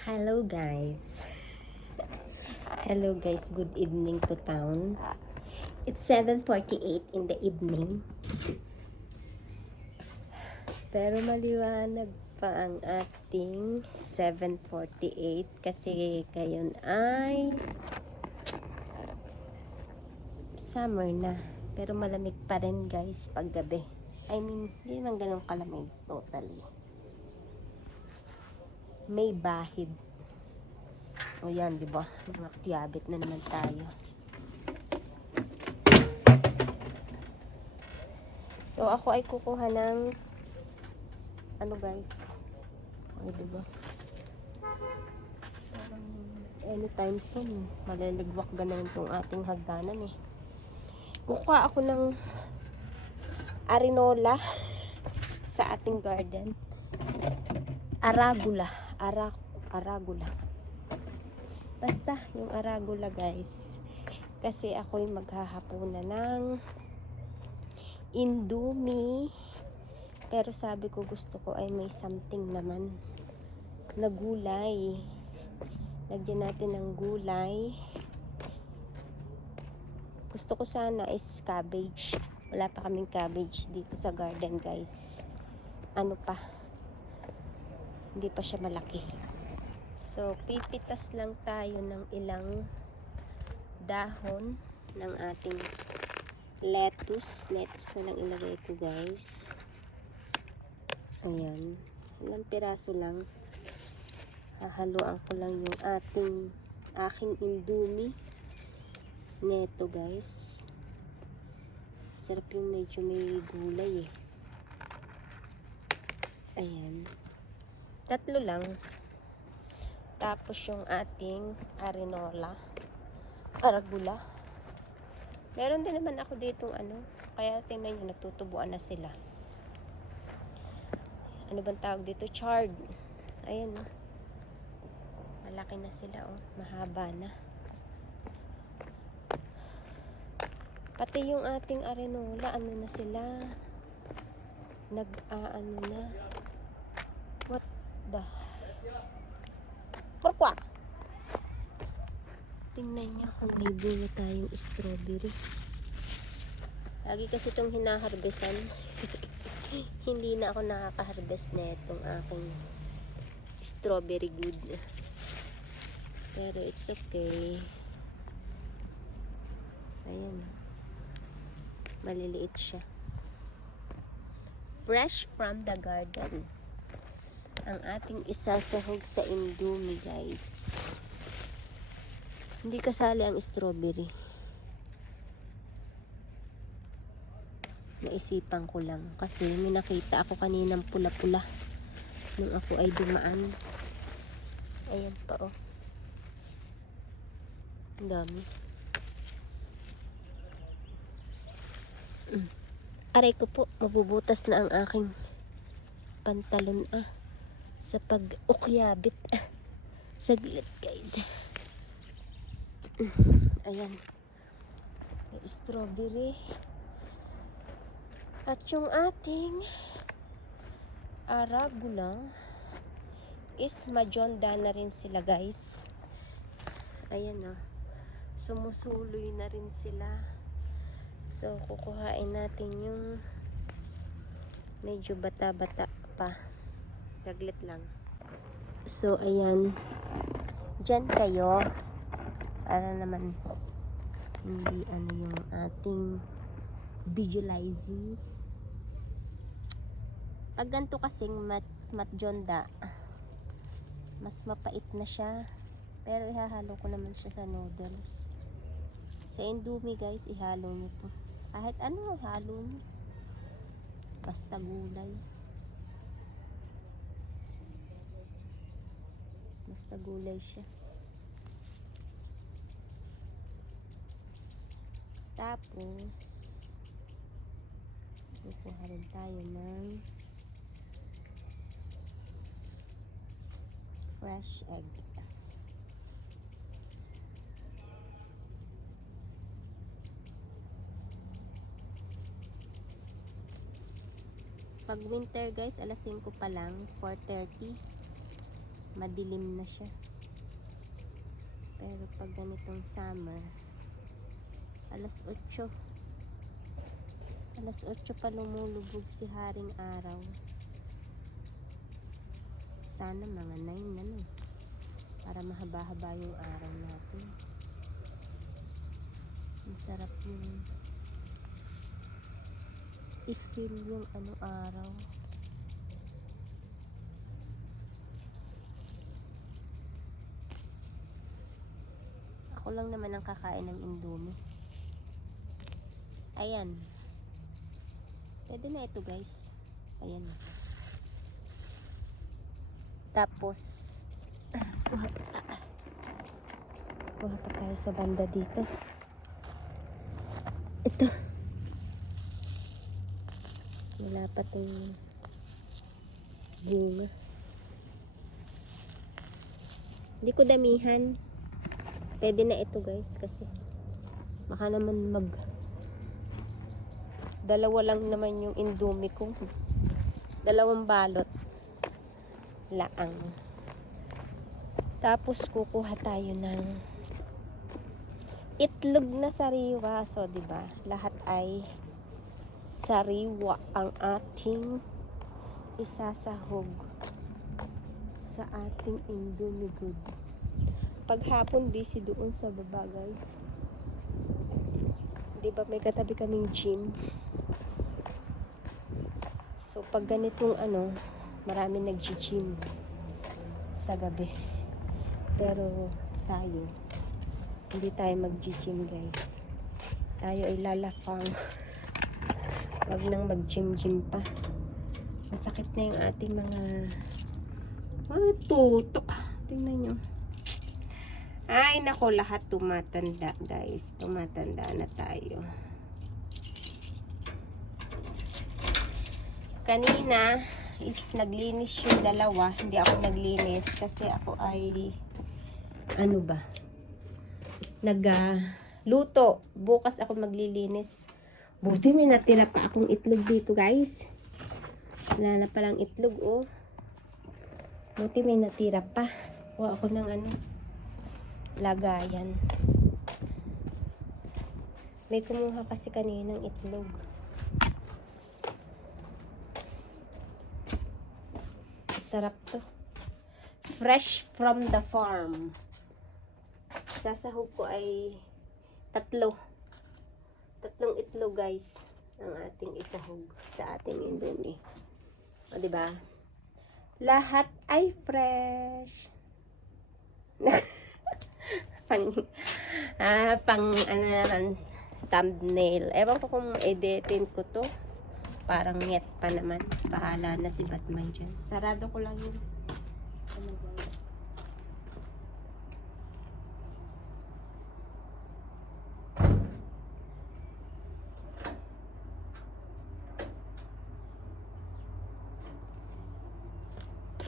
Hello guys. Hello guys, good evening to town. It's 7:48 in the evening. Pero maliwanag pa ang ating 7:48 kasi ngayon ay summer na. Pero malamig pa rin guys pag gabi. Hindi naman ganun kalamig totally. May bahid. O yan, di ba? Mga kiyabit na naman tayo. So, ako ay kukuha ng ano guys? O, di ba? Anytime soon, maliligwak ganun itong ating hagdanan eh. Kukuha ako ng arenola sa ating garden. Arugula. Arugula. Basta, yung arugula guys. Kasi ako'y maghahapunan ng Indomie. Pero sabi ko gusto ko ay may something naman na gulay. Lagyan natin ng gulay. Gusto ko sana is cabbage. Wala pa kaming cabbage dito sa garden guys. Ano pa? Hindi pa siya malaki. So, pipitas lang tayo ng ilang dahon ng ating lettuce. Lettuce na lang ilagay ko guys. Ayan. Ilang piraso lang. Hahaluan ko lang yung aking Indomie. Neto guys. Sarap yung medyo may gulay eh. Ayan. 3 lang. Tapos yung ating arenola. Arugula. Meron din naman ako ditong kaya tingnan nyo, nagtutubuan na sila. Ano bang tawag dito? Chard. Ayan oh. Malaki na sila oh. Mahaba na. Pati yung ating arenola, ano na sila? Nag-aano na. What the? Kurkwa! Tingnan niya kung may bunga tayong strawberry. Lagi kasi itong hinaharbesan. Hindi na ako nakaka-harvest na itong aking strawberry good. Pero it's okay. Ayan. Maliliit siya. Fresh from the garden. Ang ating isasahog sa Indomie guys. Hindi kasali ang strawberry. Naisipan ko lang kasi may nakita ako kaninang pula-pula nung ako ay dumaan. Ayan pa oh. Ang dami. Aray ko po, mabubutas na ang aking pantalon sa pag-ukyabit. Saglit guys. Ayan. May strawberry. At yung ating arugula is majonda na rin sila guys. Ayan oh. Sumusuloy na rin sila. So, kukuhain natin yung medyo bata-bata pa. Taglit lang. So, ayan. Diyan kayo. Para naman hindi yung ating visualizing. Pag ganito kasing matjonda, mas mapait na siya. Pero ihahalo ko naman siya sa noodles. Sa Indomie guys, ihalo nyo to. Kahit ano, ihalo nyo. Basta gulay. Basta gulay siya. Tapos, kukuha rin tayo ng fresh egg. Pag winter guys, alas 5 pa lang, 4:30. madilim na siya. Pero pag ganitong summer, alas 8 pa lumulubog si Haring Araw. Sana mga 9 na, no? Para mahaba-haba yung araw natin. Ang sarap yung i-feel yung araw. Ako lang naman ang kakain ng Indomie. Ayan. Pwede na ito, guys. Ayan. Tapos kuha pa tayo sa banda dito. Ito. Wala pa itong bunga. Hindi ko damihan. Pwede na ito, guys, kasi baka naman dalawa lang naman yung Indomie ko. 2 balot laang. Tapos kukuha tayo ng itlog na sariwa. So, 'di ba? Lahat ay sariwa ang ating isasahog sa ating Indomie good. Paghapon busy doon sa baba, guys. 'Di ba may katabi kaming gym? So pag ganitong marami nag-gym sa gabi. Pero tayo hindi tayo mag-gym, guys. Tayo ay lalapang. Wag nang mag-gym pa. Masakit na yung ating mga tutok. Tingnan nyo. Ay, nako, lahat tumatanda, guys. Tumatanda na tayo. Kanina is naglinis yung dalawa. Hindi ako naglinis kasi ako ay luto. Bukas ako maglilinis. Buti may natira pa akong itlog dito, guys. Wala na palang itlog, oh. Buti may natira pa. Kuha ako ng lagayan. May kumuha kasi kaninang itlog. Sarap to. Fresh from the farm. Sasahog ko ay 3 itlog, guys, ang ating isahog sa ating Indomie. O, diba? Lahat ay fresh. pang naman thumbnail. Ewan ko kung editin ko to. Parang net pa naman. Bahala na si Batman dyan. Sarado ko lang yun.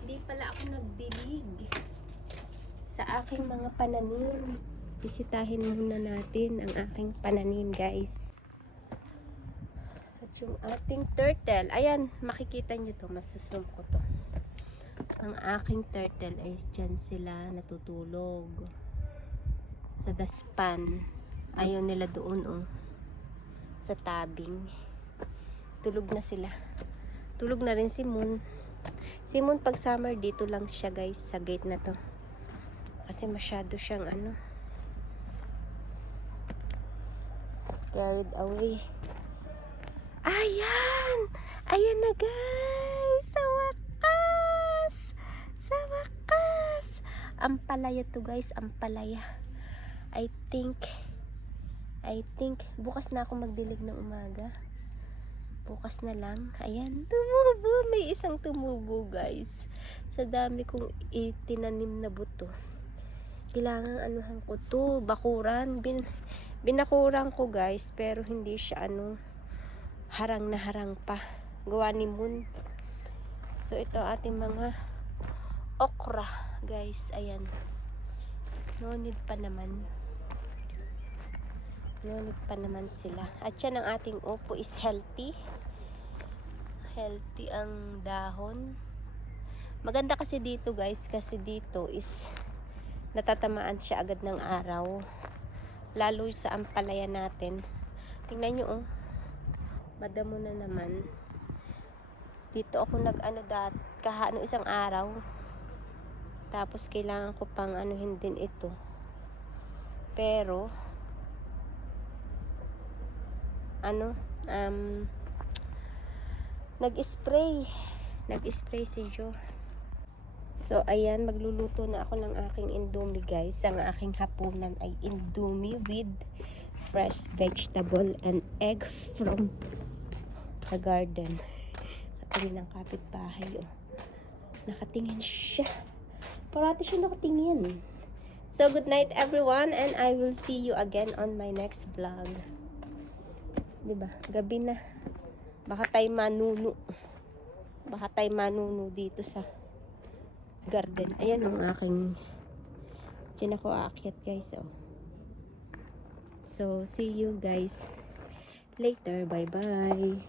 Hindi pala ako nagdilig sa aking mga pananim. Bisitahin muna natin ang aking pananim, guys. At yung ating turtle, ayan, makikita nyo to, masusum ko to. Ang aking turtle ay dyan sila natutulog sa daspan. Ayaw nila doon, oh, sa tabing. Tulog na sila. Tulog na rin si Moon. Si Moon pag summer dito lang siya, guys, sa gate na to. Kasi masyado siyang carried away. Ayan! Ayan na, guys! Sa wakas! Sa wakas! Ampalaya to, guys. Ampalaya. I think bukas na ako magdilig ng umaga. Bukas na lang. Ayan, tumubo. May isang tumubo, guys. Sa dami kong itinanim na buto. Kailangan anuhan ko to, bakuran. Binakuran ko, guys, pero hindi siya harang na harang pa. Gawa ni Moon. So ito ating mga okra, guys. Ayan. No need pa naman. No need pa naman sila. At yan ang ating upo is healthy. Healthy ang dahon. Maganda kasi dito guys, kasi dito is natatamaan siya agad ng araw. Lalo sa ampalaya natin. Tingnan nyo oh. Madamo na naman. Dito ako nag-ano isang araw. Tapos kailangan ko pang anuhin din ito. Pero nag-spray si Joe. So ayan, magluluto na ako ng aking indomie guys. Ang aking hapunan ay indomie with fresh vegetable and egg from the garden. Nakatingin ng kapitbahay oh. Nakatingin siya. Parati siya nakatingin. So good night everyone, and I will see you again on my next vlog. Diba? Gabi na. Baka tayo manuno. Baka tayo manuno dito sa garden. Ayan ang aking diyan ako aakyat guys oh. So see you guys later. Bye bye.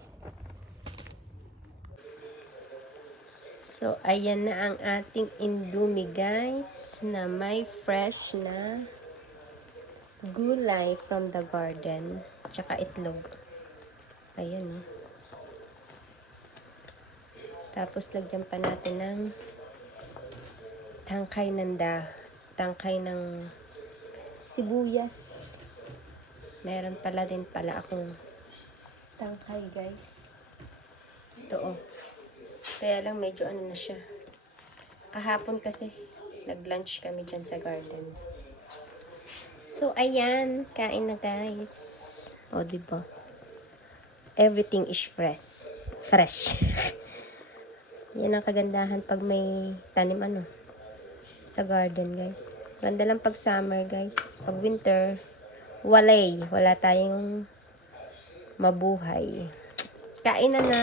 So ayan na ang ating indomie guys, na may fresh na gulay from the garden, tsaka itlog. Ayan oh. Tapos lagyan pa natin ng tangkay ng sibuyas. Meron pala din pala akong tangkay guys. Ito oh. Kaya lang medyo ano na siya. Kahapon kasi nag-lunch kami dyan sa garden. So ayan, kain na guys. O diba? Everything is fresh. Fresh. Yan ang kagandahan pag may tanim sa garden guys. Ganda lang pag summer guys. Pag winter, wala tayong mabuhay. Kain na na.